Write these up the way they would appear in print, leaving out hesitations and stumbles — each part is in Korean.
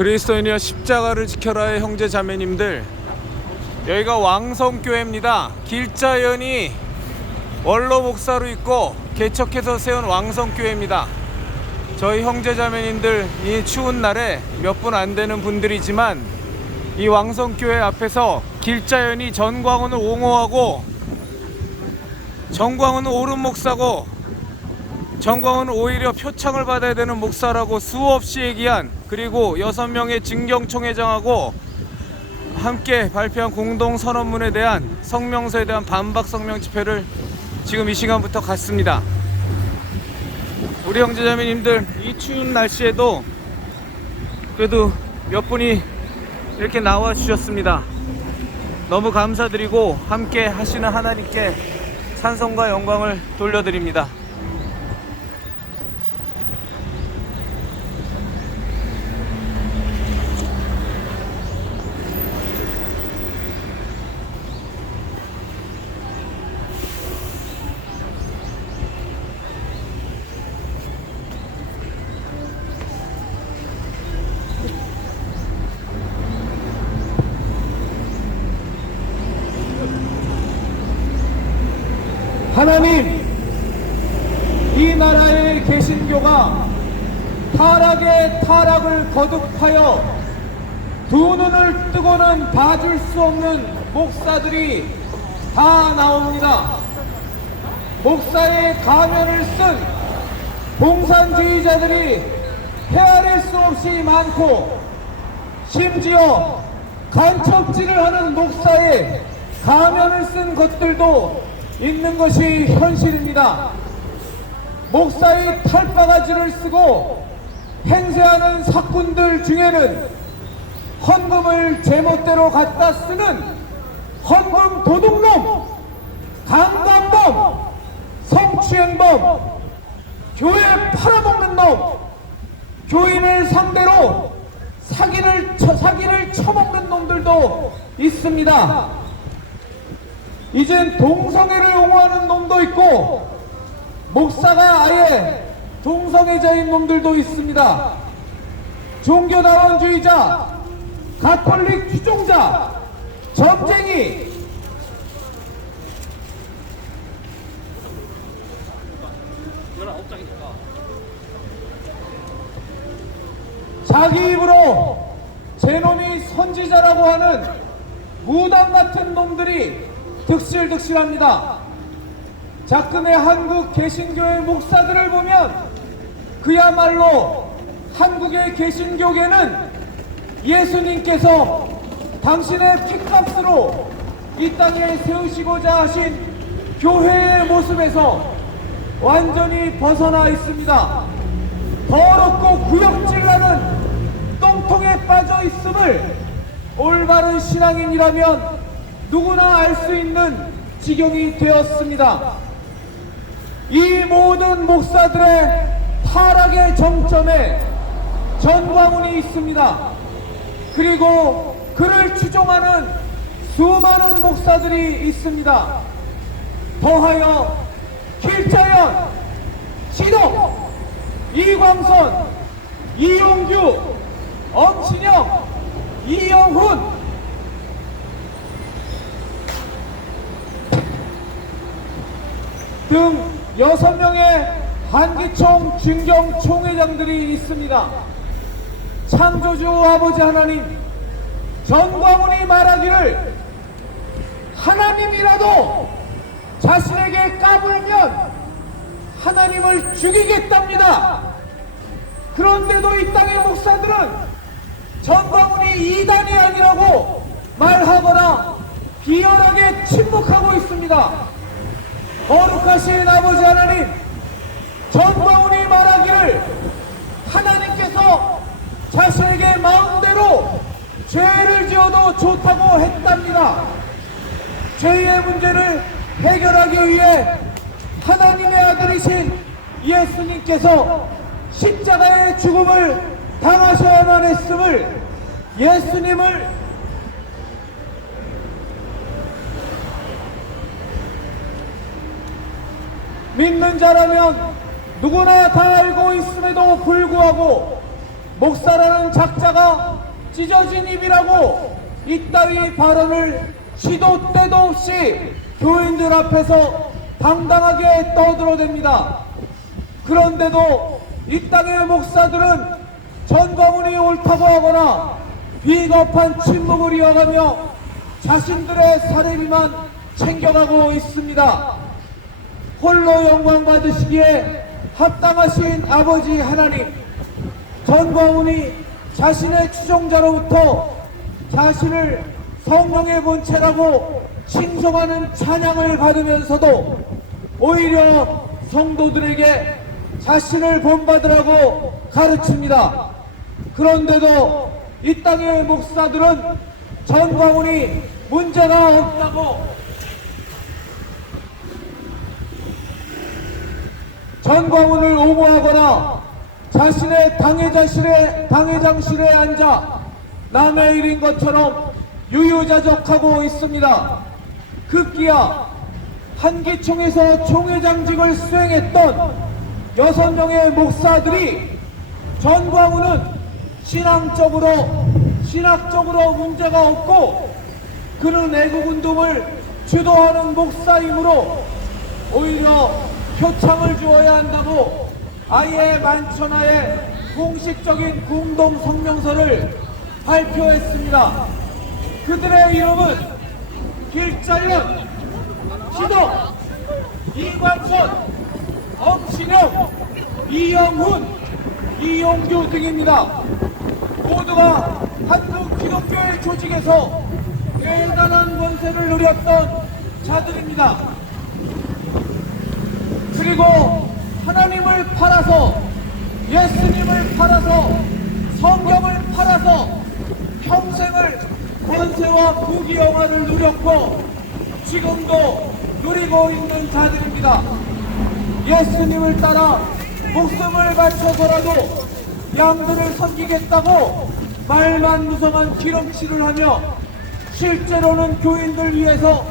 그리스도인이여 십자가를 지켜라의 형제 자매님들, 여기가 왕성교회입니다. 길자연이 원로 목사로 있고 개척해서 세운 왕성교회입니다. 저희 형제 자매님들, 이 추운 날에 몇 분 안 되는 분들이지만 이 왕성교회 앞에서 길자연이 전광훈을 옹호하고, 전광훈은 옳은 목사고 전광훈은 오히려 표창을 받아야 되는 목사라고 수없이 얘기한, 그리고 6명의 진경총회장하고 함께 발표한 공동선언문에 대한 성명서에 대한 반박 성명 집회를 지금 이 시간부터 갔습니다. 우리 형제자매님들, 이 추운 날씨에도 그래도 몇 분이 이렇게 나와 주셨습니다. 너무 감사드리고 함께 하시는 하나님께 찬송과 영광을 돌려드립니다. 하나님, 이 나라의 개신교가 타락의 타락을 거듭하여 두 눈을 뜨고는 봐줄 수 없는 목사들이 다 나옵니다. 목사의 가면을 쓴 공산주의자들이 헤아릴 수 없이 많고, 심지어 간첩질을 하는 목사의 가면을 쓴 것들도 있는 것이 현실입니다. 목사의 탈바가지를 쓰고 행세하는 사꾼들 중에는 헌금을 제멋대로 갖다 쓰는 헌금 도둑놈, 강간범, 성추행범, 교회 팔아먹는 놈, 교인을 상대로 사기를 쳐먹는 놈들도 있습니다. 이젠 동성애를 옹호하는 놈도 있고, 목사가 아예 동성애자인 놈들도 있습니다. 종교다원주의자, 가톨릭 추종자, 점쟁이, 자기 입으로 제 놈이 선지자라고 하는 무당 같은 놈들이 득실득실합니다. 작금의 한국 개신교의 목사들을 보면 그야말로 한국의 개신교계는 예수님께서 당신의 피값으로 이 땅에 세우시고자 하신 교회의 모습에서 완전히 벗어나 있습니다. 더럽고 구역질나는 똥통에 빠져 있음을 올바른 신앙인이라면 누구나 알 수 있는 지경이 되었습니다. 이 모든 목사들의 타락의 정점에 전광훈이 있습니다. 그리고 그를 추종하는 수많은 목사들이 있습니다. 더하여 길자연, 진옥, 이광선, 이용규, 엄신영, 이영훈, 등 6명의 한기총 진경 총회장들이 있습니다. 창조주 아버지 하나님, 전광훈이 말하기를 하나님이라도 자신에게 까불면 하나님을 죽이겠답니다. 그런데도 이 땅의 목사들은 전광훈이 이단이 아니라고 말하거나 비열하게 침묵하고 있습니다. 거룩하신 아버지 하나님, 전광훈이 말하기를 하나님께서 자신에게 마음대로 죄를 지어도 좋다고 했답니다. 죄의 문제를 해결하기 위해 하나님의 아들이신 예수님께서 십자가의 죽음을 당하셔야만 했음을, 예수님을 믿는 자라면 누구나 다 알고 있음에도 불구하고 목사라는 작자가 찢어진 입이라고 이따위 발언을 시도 때도 없이 교인들 앞에서 당당하게 떠들어댑니다. 그런데도 이 땅의 목사들은 전광훈이 옳다고 하거나 비겁한 침묵을 이어가며 자신들의 사례비만 챙겨가고 있습니다. 홀로 영광 받으시기에 합당하신 아버지 하나님, 전광훈이 자신의 추종자로부터 자신을 성령의 본체라고 칭송하는 찬양을 받으면서도 오히려 성도들에게 자신을 본받으라고 가르칩니다. 그런데도 이 땅의 목사들은 전광훈이 문제가 없다고, 전광훈을 옹호하거나 자신의 당회장실에 앉아 남의 일인 것처럼 유유자적하고 있습니다. 급기야 한기총에서 총회장직을 수행했던 6명의 목사들이 전광훈은 신학적으로 문제가 없고 그는 애국운동을 주도하는 목사이므로 오히려 표창을 주어야 한다고 아예 만천하에 공식적인 공동 성명서를 발표했습니다. 그들의 이름은 길자연, 시동, 이관천, 엄신영, 이영훈, 이용규 등입니다. 모두가 한국 기독교의 조직에서 대단한 권세를 누렸던 자들입니다. 그리고 하나님을 팔아서, 예수님을 팔아서, 성경을 팔아서 평생을 권세와 부귀영화를 누렸고 지금도 누리고 있는 자들입니다. 예수님을 따라 목숨을 바쳐서라도 양들을 섬기겠다고 말만 무성한 기름칠을 하며 실제로는 교인들 위해서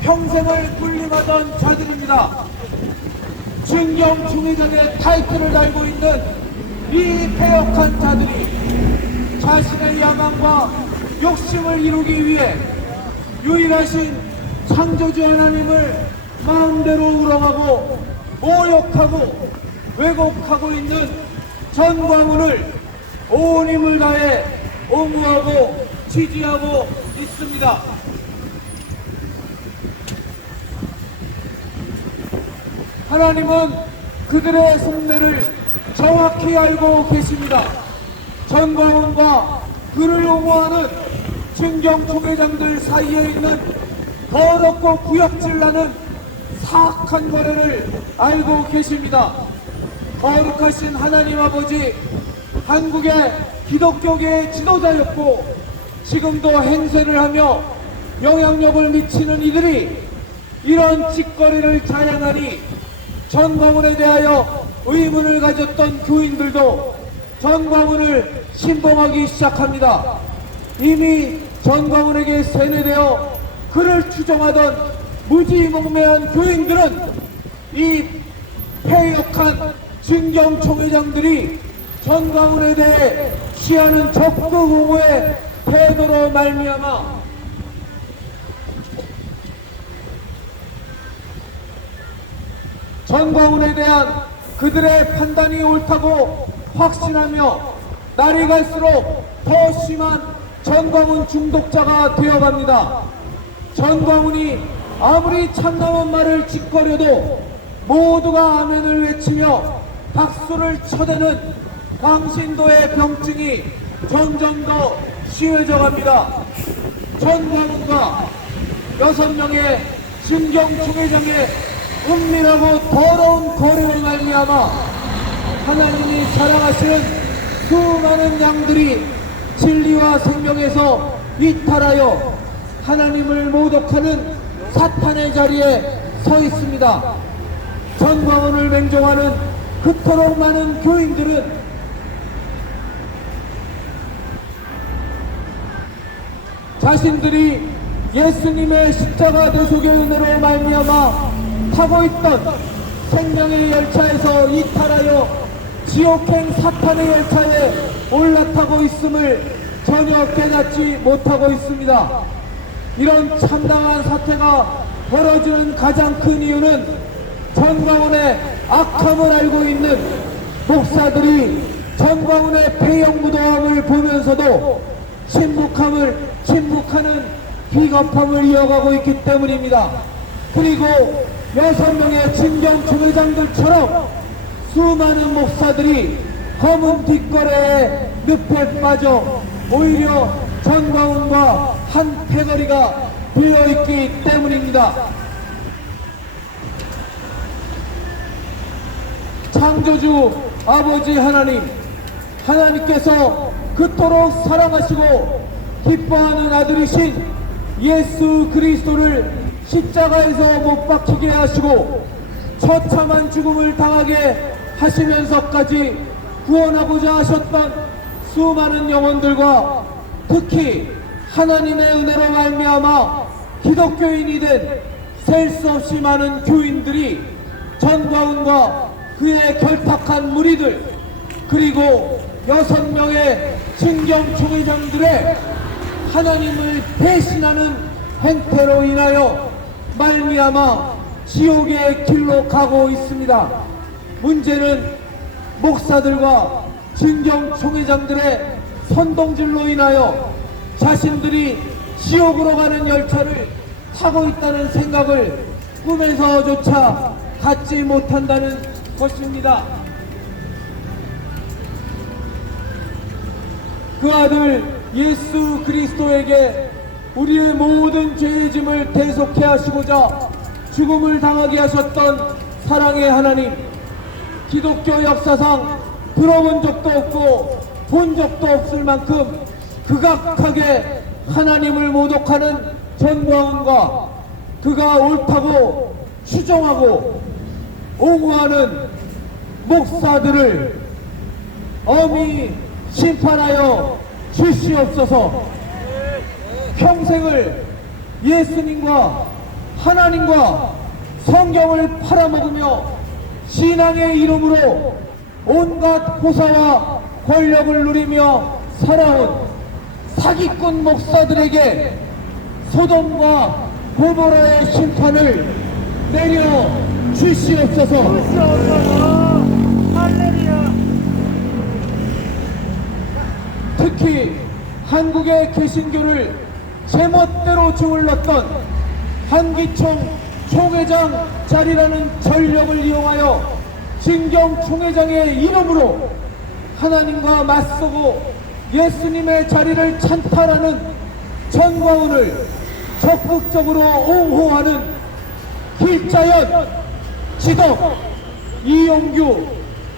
평생을 군림하던 자들입니다. 진경 총회장의 타이틀을 달고 있는 이 패역한 자들이 자신의 야망과 욕심을 이루기 위해 유일하신 창조주 하나님을 마음대로 우롱하고 모욕하고 왜곡하고 있는 전광훈을 온 힘을 다해 옹호하고 지지하고 있습니다. 하나님은 그들의 속내를 정확히 알고 계십니다. 전광훈과 그를 옹호하는 진경 총회장들 사이에 있는 더럽고 구역질나는 사악한 거래를 알고 계십니다. 거룩하신 하나님 아버지, 한국의 기독교계의 지도자였고 지금도 행세를 하며 영향력을 미치는 이들이 이런 짓거리를 자양하니 전광훈에 대하여 의문을 가졌던 교인들도 전광훈을 신봉하기 시작합니다. 이미 전광훈에게 세뇌되어 그를 추종하던 무지몽매한 교인들은 이 패역한 진경 총회장들이 전광훈에 대해 취하는 적극 옹호의 태도로 말미암아 전광훈에 대한 그들의 판단이 옳다고 확신하며 날이 갈수록 더 심한 전광훈 중독자가 되어갑니다. 전광훈이 아무리 참나온 말을 짓거려도 모두가 아멘을 외치며 박수를 쳐대는 광신도의 병증이 점점 더 심해져 갑니다. 전광훈과 6명의 진경 총회장의 은밀하고 더러운 거래로 말미암아 하나님이 사랑하시는 수많은 양들이 진리와 생명에서 이탈하여 하나님을 모독하는 사탄의 자리에 서 있습니다. 전광훈을 맹종하는 그토록 많은 교인들은 자신들이 예수님의 십자가 대속의 은혜로 말미암아 타고 있던 생명의 열차에서 이탈하여 지옥행 사탄의 열차에 올라타고 있음을 전혀 깨닫지 못하고 있습니다. 이런 참담한 사태가 벌어지는 가장 큰 이유는 전광훈의 악함을 알고 있는 목사들이 전광훈의 폐영무도함을 보면서도 침묵하는 비겁함을 이어가고 있기 때문입니다. 그리고 6명의 진경총회장들처럼 수많은 목사들이 검은 뒷거래에 늪에 빠져 오히려 전광훈과 한 패거리가 되어있기 때문입니다. 창조주 아버지 하나님께서 그토록 사랑하시고 기뻐하는 아들이신 예수 그리스도를 십자가에서 못 박히게 하시고 처참한 죽음을 당하게 하시면서까지 구원하고자 하셨던 수많은 영혼들과 특히 하나님의 은혜로 말미암아 기독교인이 된 셀 수 없이 많은 교인들이 전광훈과 그의 결탁한 무리들 그리고 6명의 진경총회장들의 하나님을 배신하는 행태로 인하여 말미암아 지옥의 길로 가고 있습니다. 문제는 목사들과 진경총회장들의 선동질로 인하여 자신들이 지옥으로 가는 열차를 타고 있다는 생각을 꿈에서조차 갖지 못한다는 것입니다. 그 아들 예수 그리스도에게 우리의 모든 죄의 짐을 대속해 하시고자 죽음을 당하게 하셨던 사랑의 하나님, 기독교 역사상 들어본 적도 없고 본 적도 없을 만큼 극악하게 하나님을 모독하는 전광훈과 그가 옳다고 추종하고 옹호하는 목사들을 엄히 심판하여 주시옵소서. 평생을 예수님과 하나님과 성경을 팔아먹으며 신앙의 이름으로 온갖 보사와 권력을 누리며 살아온 사기꾼 목사들에게 소돔과 고모라의 심판을 내려 주시옵소서. 특히 한국의 개신교를 제멋대로 주물렀던 한기총 총회장 자리라는 전력을 이용하여 진경 총회장의 이름으로 하나님과 맞서고 예수님의 자리를 찬탈하는 전광훈을 적극적으로 옹호하는 길자연, 지덕, 이용규,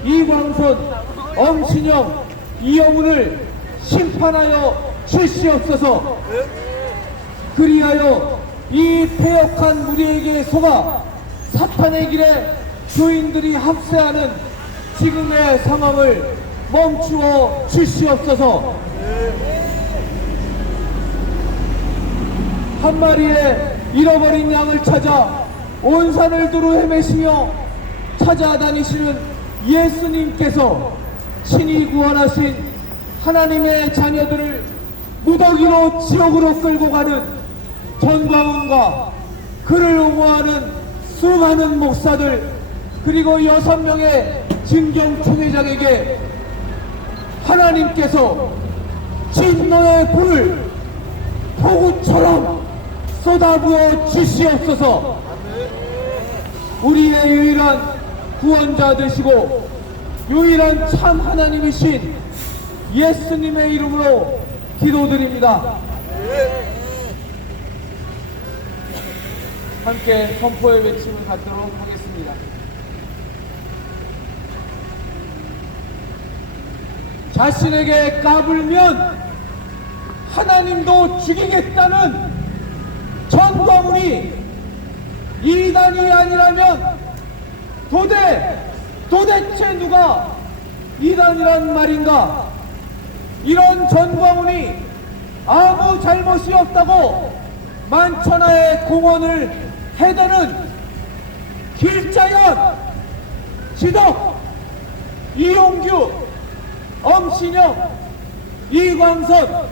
이광선, 엄신영, 이영훈을 심판하여 주시옵소서. 그리하여 이 폐역한 무리에게 속아 사탄의 길에 교인들이 합세하는 지금의 상황을 멈추어 주시옵소서. 한 마리의 잃어버린 양을 찾아 온 산을 두루 헤매시며 찾아다니시는 예수님께서 신이 구원하신 하나님의 자녀들을 무더기로 지옥으로 끌고 가는 전광훈과 그를 옹호하는 수많은 목사들 그리고 6명의 진경총회장에게 하나님께서 진노의 불을 폭우처럼 쏟아부어 주시옵소서. 우리의 유일한 구원자 되시고 유일한 참 하나님이신 예수님의 이름으로 기도드립니다. 함께 선포의 외침을 갖도록 하겠습니다. 자신에게 까불면 하나님도 죽이겠다는 전광훈이 이단이 아니라면 도대체 누가 이단이란 말인가? 이런 전광훈이 아무 잘못이 없다고 만천하의 공헌을 해대는 길자연, 지덕, 이용규, 엄신영, 이광선,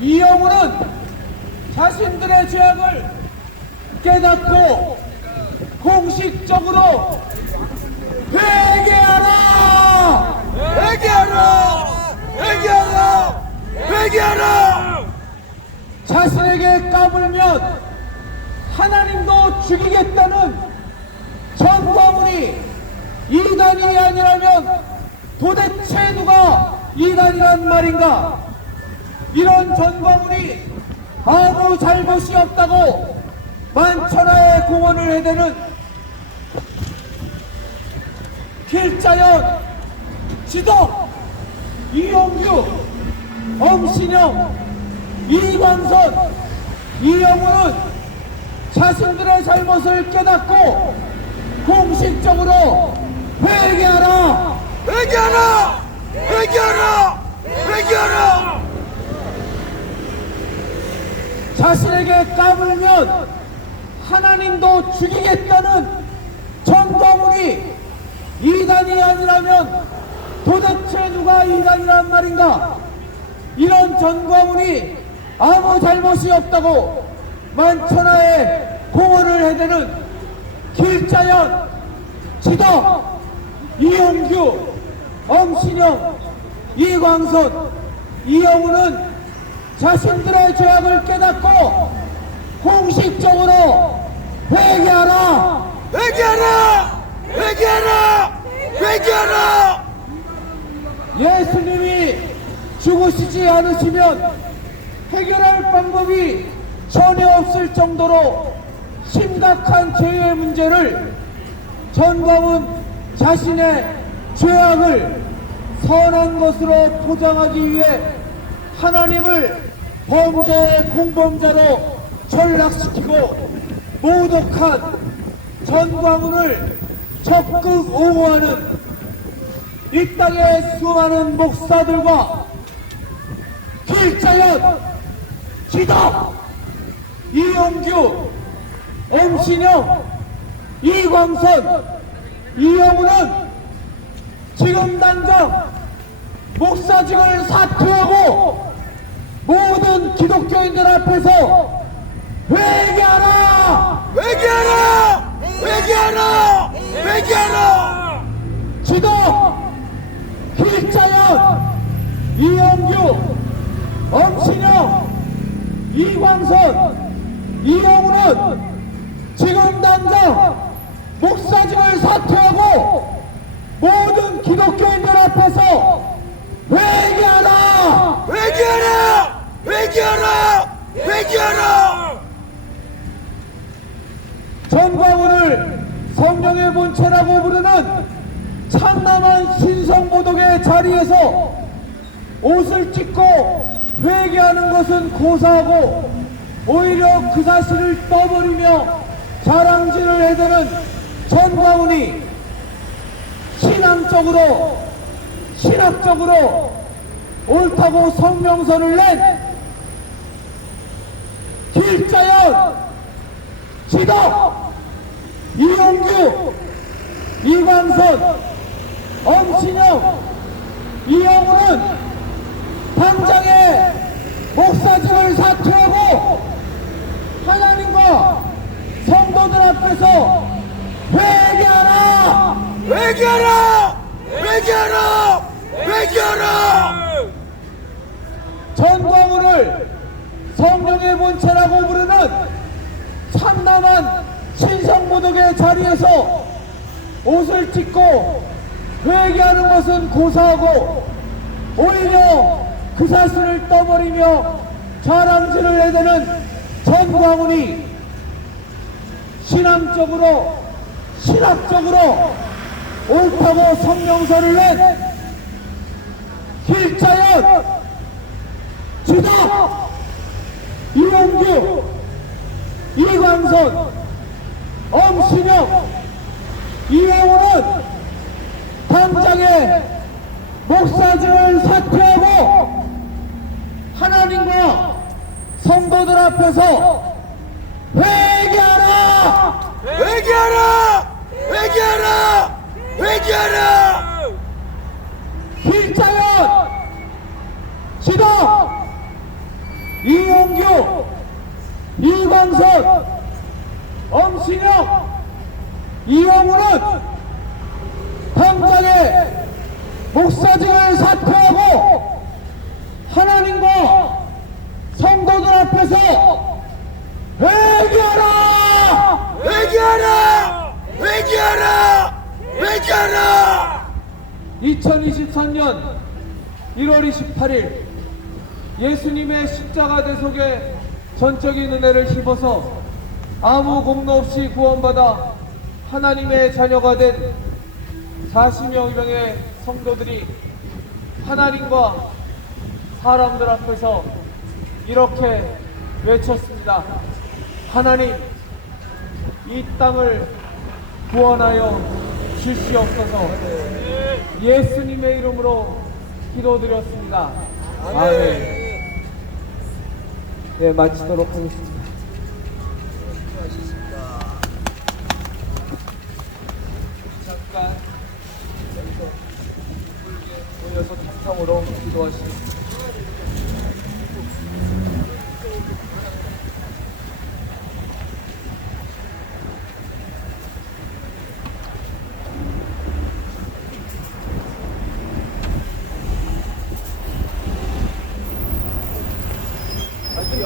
이영우는 자신들의 죄악을 깨닫고 공식적으로 회개하라! 회개하라! 회개하라! 회개하라! 자신에게 까불면 하나님도 죽이겠다는 전과문이 이단이 아니라면 도대체 누가 이단이란 말인가? 이런 전과문이 아무 잘못이 없다고 만천하의 공헌을 해대는 길자연, 지덕, 이용규, 엄신영, 이광선, 이영우는 자신들의 잘못을 깨닫고 공식적으로 회개하라! 회개하라! 회개하라! 회개하라! 자신에게 까불면 하나님도 죽이겠다는 전과문이 이단이 아니라면 도대체 누가 이단이란 말인가? 이런 전과문이 아무 잘못이 없다고 만천하의 공헌을 해대는 길자연, 지덕, 이용규, 엄신영, 이광선, 이영우는 자신들의 죄악을 깨닫고 공식적으로 회개하라! 회개하라! 회개하라! 회개하라! 예수님이 죽으시지 않으시면 해결할 방법이 전혀 없을 정도로 심각한 죄의 문제를 전광훈 자신의 죄악을 선한 것으로 포장하기 위해 하나님을 범죄의 공범자로 전락시키고 모독한 전광훈을 적극 옹호하는 이 땅의 수많은 목사들과 길자연, 지덕, 이용규, 엄신영, 이광선, 이영우는 지금 당장 목사직을 사퇴하고 모든 기독교인들 앞에서 회개하라! 회개하라! 회개하라! 회개하라! 지덕, 길자연, 이영규, 엄신영, 이광선, 이영우는 지금 당장 목사직을 사퇴하고 모든 기독교인들 앞에서 회개하라! 회개하라! 회개하라! 회개하라! 전광훈을 성령의 본체라고 부르는 참남한 신성모독의 자리에서 옷을 찢고 회개하는 것은 고사하고 오히려 그 사실을 떠버리며 자랑질을 해대는 전광훈이 신학적으로 옳다고 성명서를 낸 길자연, 지덕, 이용규, 이광선, 엄신영, 이영우는 당장에 목사직을 사퇴하고 하나님과 성도들 앞에서 회개하라! 회개하라! 회개하라! 회개하라! 전광훈을 성령의 본체라고 부르는 참남한 신성모독의 자리에서 옷을 찢고 회개하는 것은 고사하고 오히려 그 사실을 떠버리며 자랑질을 해대는 전광훈이 신학적으로 옳다고 성명서를 낸 길자연, 지덕, 이용규, 이광선, 엄신영, 이영우는 당장에 목사직을 사퇴하고 하나님과 성도들 앞에서 회개하라! 회개하라! 회개하라! 회개하라! 김광선, 엄신영, 이용우는 당장에 목사직을 사퇴하고 하나님과 성도들 앞에서 회개하라! 회개하라! 회개하라! 회개하라! 2023년 1월 28일 예수님의 십자가 대속에 전적인 은혜를 입어서 아무 공로 없이 구원받아 하나님의 자녀가 된 40여 명의 성도들이 하나님과 사람들 앞에서 이렇게 외쳤습니다. 하나님, 이 땅을 구원하여 주시옵소서. 예수님의 이름으로 기도드렸습니다. 아멘. 네, 마치도록 하겠습니다. 잠깐 여기서 모여서 찬성으로 기도하시겠습니다.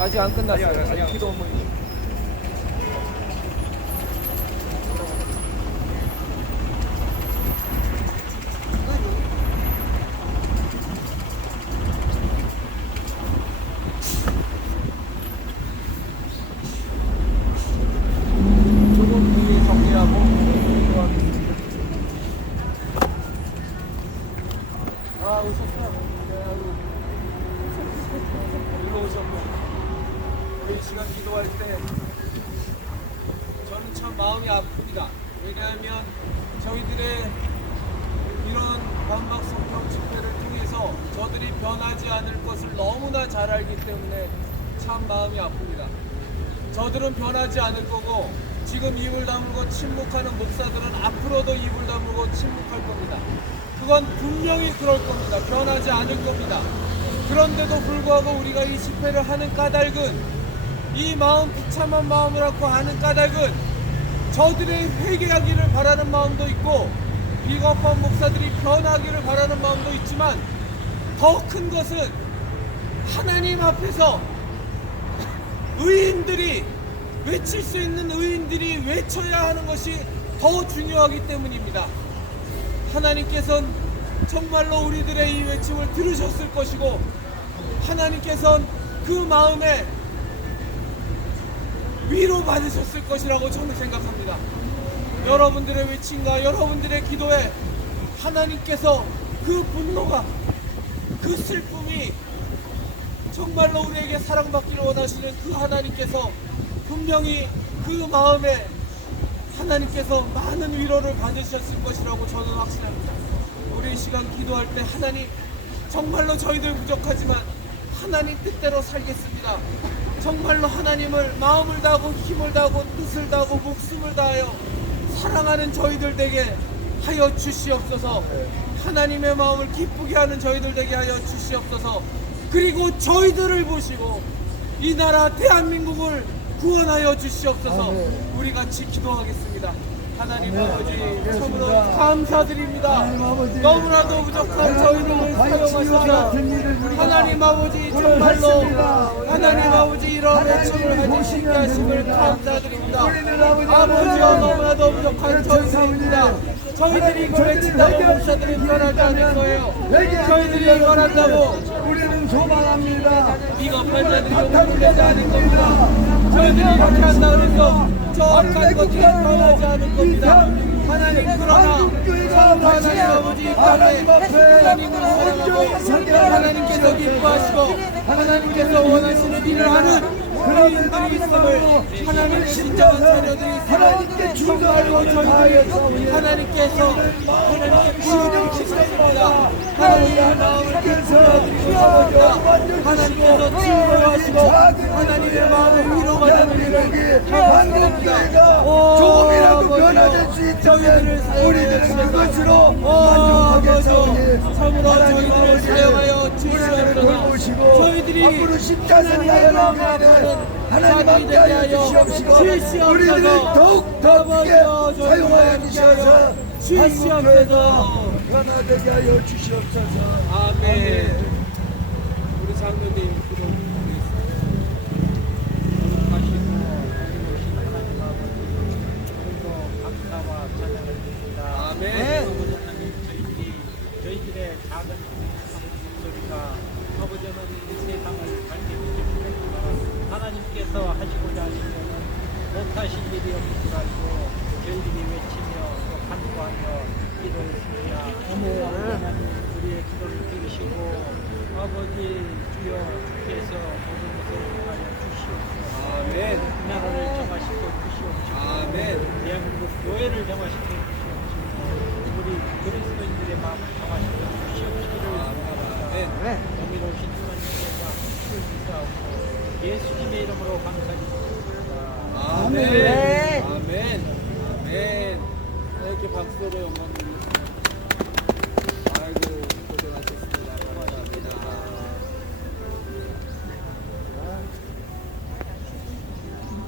아직 안 끝났어요. 아직 기도 모임. 조금 뒤에 정리하고 기도하겠습니다. 아, 오셨어. 일로 오셨고. 이 시간 기도할 때 저는 참 마음이 아픕니다. 왜냐하면 저희들의 이런 반박 성경 집회를 통해서 저들이 변하지 않을 것을 너무나 잘 알기 때문에 참 마음이 아픕니다. 저들은 변하지 않을 거고 지금 입을 다물고 침묵하는 목사들은 앞으로도 입을 다물고 침묵할 겁니다. 그건 분명히 그럴 겁니다. 변하지 않을 겁니다. 그런데도 불구하고 우리가 이 집회를 하는 까닭은 이 마음, 비참한 마음을 갖고 하는 까닭은 저들의 회개하기를 바라는 마음도 있고 비겁한 목사들이 변하기를 바라는 마음도 있지만 더 큰 것은 하나님 앞에서 의인들이 외칠 수 있는 의인들이 외쳐야 하는 것이 더 중요하기 때문입니다. 하나님께서는 정말로 우리들의 이 외침을 들으셨을 것이고 하나님께서는 그 마음에 위로받으셨을 것이라고 저는 생각합니다. 여러분들의 외침과 여러분들의 기도에 하나님께서 그 분노가, 그 슬픔이 정말로 우리에게 사랑받기를 원하시는 그 하나님께서 분명히 그 마음에 하나님께서 많은 위로를 받으셨을 것이라고 저는 확신합니다. 우리 이 시간 기도할 때 하나님, 정말로 저희들 부족하지만 하나님 뜻대로 살겠습니다. 정말로 하나님을 마음을 다하고 힘을 다하고 뜻을 다하고 목숨을 다하여 사랑하는 저희들 되게 하여 주시옵소서. 하나님의 마음을 기쁘게 하는 저희들 되게 하여 주시옵소서. 그리고 저희들을 보시고 이 나라 대한민국을 구원하여 주시옵소서. 우리 같이 기도하겠습니다. 하나님 아버지, 참으로 감사드립니다. 너무나도 부족한 저희들을 사용하셔서 하나님 아버지, 정말로 하나님 아버지 이런 외침을 가질 수 있게 하심을 감사드립니다. 아버지여, 너무나도 부족한 저희들입니다. 저희들이 이걸 외친다고 목사들이 변하지 않을 거예요. 저희들이 이걸 한다고 우리는 소망합니다. 비겁한 자들이 용서되지 않을 겁니다. 저희들이 이렇게 한다고 해서 저 악한 것들이 변하지 않을 겁니다. 하나님, 그러나 하나님 아버지 이 땅에 하나님을 사랑하고 하나님께서 기뻐하시고 하나님께서 원하시는 일을 하는 그리인들이 있음을, 하나님의 진정한 자녀들이 있음을 정말로 저희들이 하나님께서 신령시켰습니다. 하나님의 마음을 기쁘어드리고 싶습니다. 하나님께서 즐거워하시고 하나님의 마음을 위로받는 일을 감사합니다. 조금이라도 변화될 수 있다면 우리들은 그것으로 만족하겠사오니 참으로 저희들을 사용하여 주시옵소서. 저희들이 앞으로 십자선 나가는 길에는 하나님 함께하여 주시옵시고 우리들을 더욱 더 크게 사용하여 주셔서 한국교회가 변화되게 하여 주시옵소서. 아멘. 우리 장로님 기도드리겠습니다. 거룩하시고 어리우신 하나님 아버지 오늘도 감사와 찬양을 드립니다. 아멘. 아버지 하나님 저희들의 작은 목소리가 아버지 하나님 이 세상을 밝게 비춰주시고 하나님께서 하시고자 하시면 못하신 일이 없는 줄 알고 저희들이 외치며 또 간구하며 기도했습니다. 하나님 우리의 기도를 들으시고 아버지 주여 주께서 모든 것을 하여 주시옵소서. 아멘. 나라를 정하시고 주시옵시고 아멘. 대한민국 교회를 정하시고 주시옵시고 우리 그리스도인들의 마음을 정하시고 주시옵시기를 바랍니다. 정의로우신 하나님께서 주를 인사하고 예수님의 이름으로 감사드립니다. 아멘. 아멘. 아멘. 이렇게 박수로 영광 드립니다.